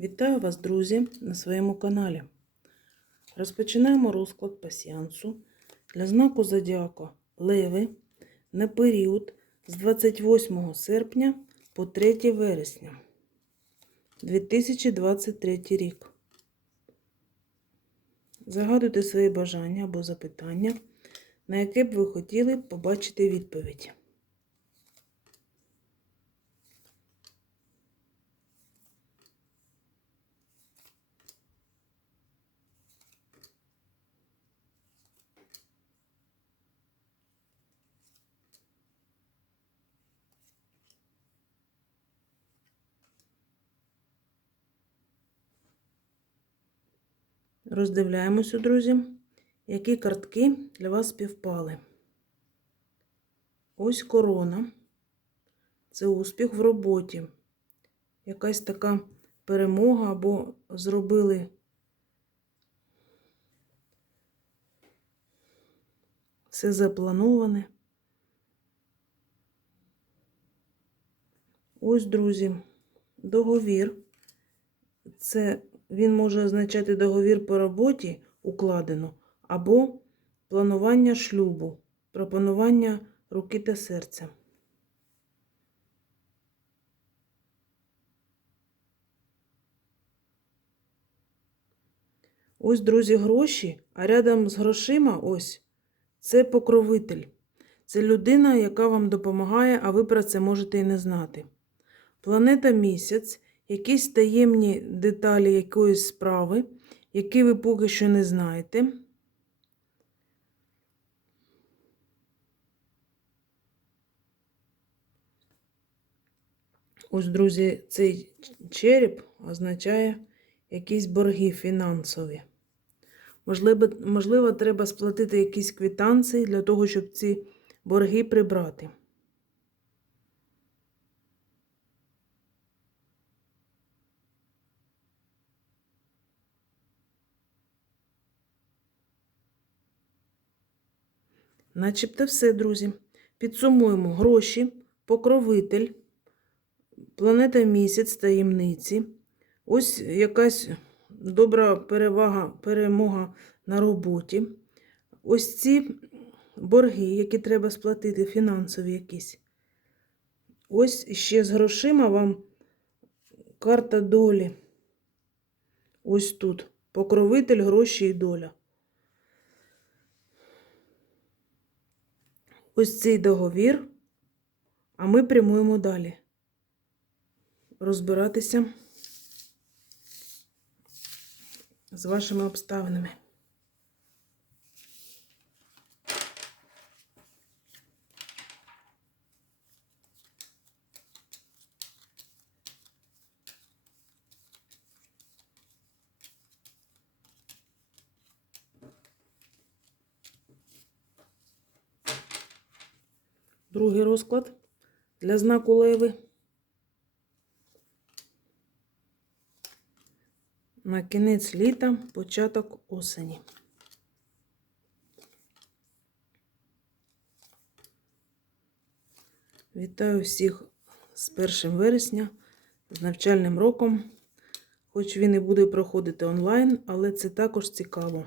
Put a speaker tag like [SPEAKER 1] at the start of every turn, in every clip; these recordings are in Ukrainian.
[SPEAKER 1] Вітаю вас, друзі, на своєму каналі. Розпочинаємо розклад пасіансу для знаку Зодіака Леви на період з 28 серпня по 3 вересня 2023 рік. Загадуйте свої бажання або запитання, на яке б ви хотіли побачити відповідь. Роздивляємося, друзі, які картки для вас співпали. Ось корона. Це успіх в роботі. Якась така перемога або зробили все заплановане. Ось, друзі, договір. Це він може означати договір по роботі укладено, або планування шлюбу, пропонування руки та серця. Ось, друзі, гроші, а рядом з грошима ось це покровитель. Це людина, яка вам допомагає, а ви про це можете і не знати. Планета місяць якісь таємні деталі якоїсь справи, які ви поки що не знаєте. Ось, друзі, цей череп означає якісь борги фінансові. Можливо, можливо, треба сплатити якісь квитанції для того, щоб ці борги прибрати. Начебто все, друзі. Підсумуємо гроші, покровитель, планета місяць, таємниці. Ось якась добра перевага, перемога на роботі. Ось ці борги, які треба сплатити, фінансові якісь. Ось ще з грошима вам карта долі. Ось тут. Покровитель, гроші і доля. Ось цей договір, а ми прямуємо далі. Розбиратися з вашими обставинами. Другий розклад для знаку леви. На кінець літа, початок осені. Вітаю всіх з 1 вересня, з навчальним роком. Хоч він і буде проходити онлайн, але це також цікаво.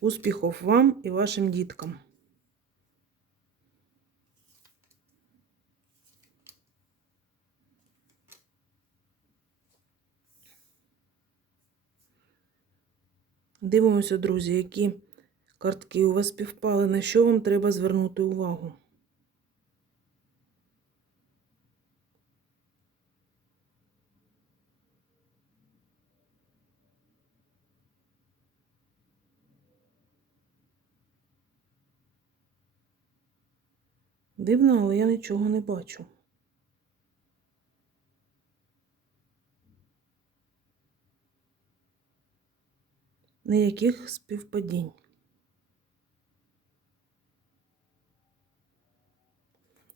[SPEAKER 1] Успіхів вам і вашим діткам. Дивимося, друзі, які картки у вас співпали, на що вам треба звернути увагу. Дивно, але я нічого не бачу. Ніяких співпадінь.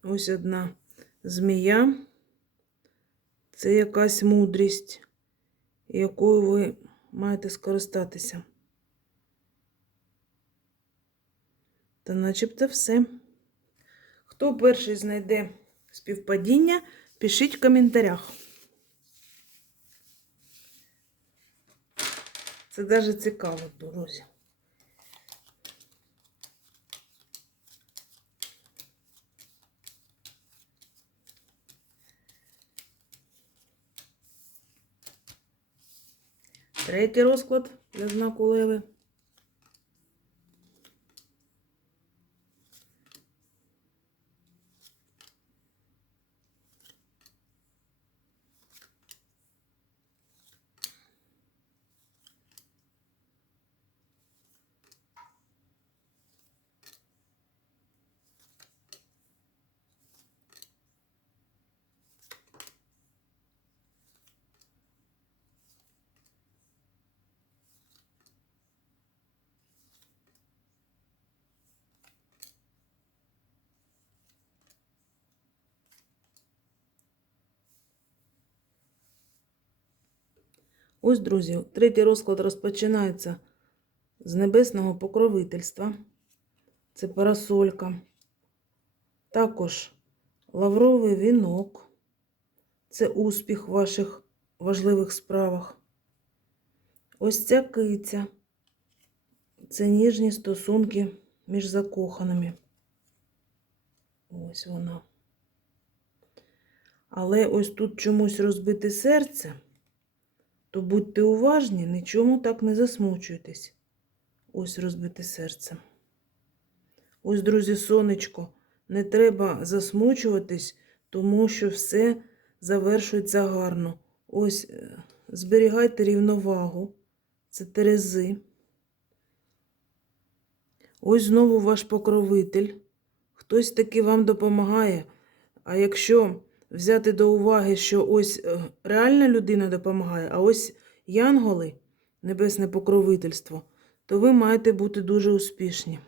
[SPEAKER 1] Ось одна змія. Це якась мудрість, якою ви маєте скористатися. Та начебто все. Хто перший знайде співпадіння, Пишіть в коментарях. Це даже цікаво, друзі. Третій розклад для знаку Леви. Ось, друзі, третій розклад розпочинається з небесного покровительства. Це парасолька. Також лавровий вінок. Це успіх в ваших важливих справах. Ось ця киця. Це ніжні стосунки між закоханими. Ось вона. Але ось тут чомусь розбите серце то будьте уважні, нічому так не засмучуйтесь. Ось розбите серце. Ось, друзі, сонечко, не треба засмучуватись, тому що все завершується гарно. Ось е, зберігайте рівновагу. Це Терези. Ось знову ваш покровитель. Хтось таки вам допомагає. А якщо взяти до уваги, що ось е, реальна людина допомагає, а ось янголи, небесне покровительство, то ви маєте бути дуже успішні.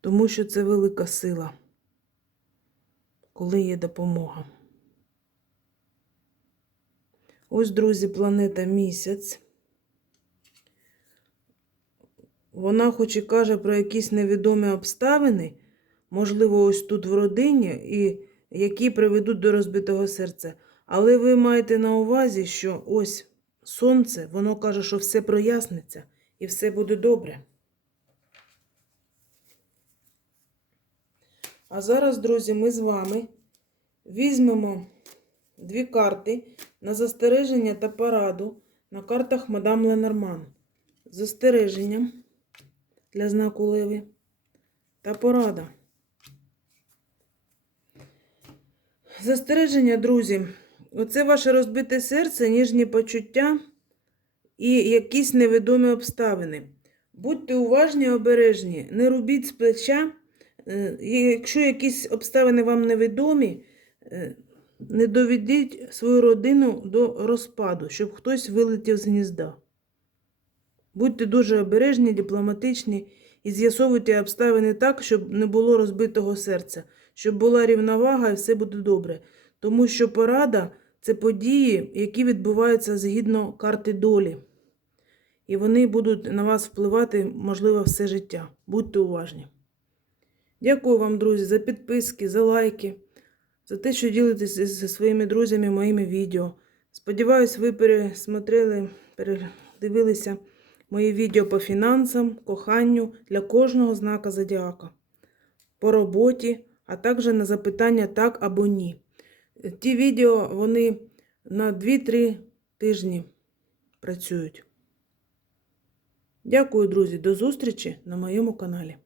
[SPEAKER 1] Тому що це велика сила, коли є допомога. Ось, друзі, планета місяць. Вона хоч і каже про якісь невідомі обставини можливо, ось тут в родині, і які приведуть до розбитого серця. Але ви маєте на увазі, що ось сонце, воно каже, що все проясниться і все буде добре. А зараз, друзі, ми з вами візьмемо дві карти на застереження та пораду на картах мадам Ленорман. Застереження для знаку Леви та порада. Застереження, друзі, оце ваше розбите серце, ніжні почуття і якісь невідомі обставини. Будьте уважні, обережні, не робіть з плеча. Е, якщо якісь обставини вам невідомі, е, не доведіть свою родину до розпаду, щоб хтось вилетів з гнізда. Будьте дуже обережні, дипломатичні і з'ясовуйте обставини так, щоб не було розбитого серця щоб була рівновага і все буде добре. Тому що порада це події, які відбуваються згідно карти долі. І вони будуть на вас впливати, можливо, все життя. Будьте уважні. Дякую вам, друзі, за підписки, за лайки, за те, що ділитесь зі своїми друзями моїми відео. Сподіваюсь, ви пересмотрели, передивилися мої відео по фінансам, коханню для кожного знака зодіака, по роботі а також на запитання так або ні. Ті відео вони на 2-3 тижні працюють. Дякую, друзі, до зустрічі на моєму каналі.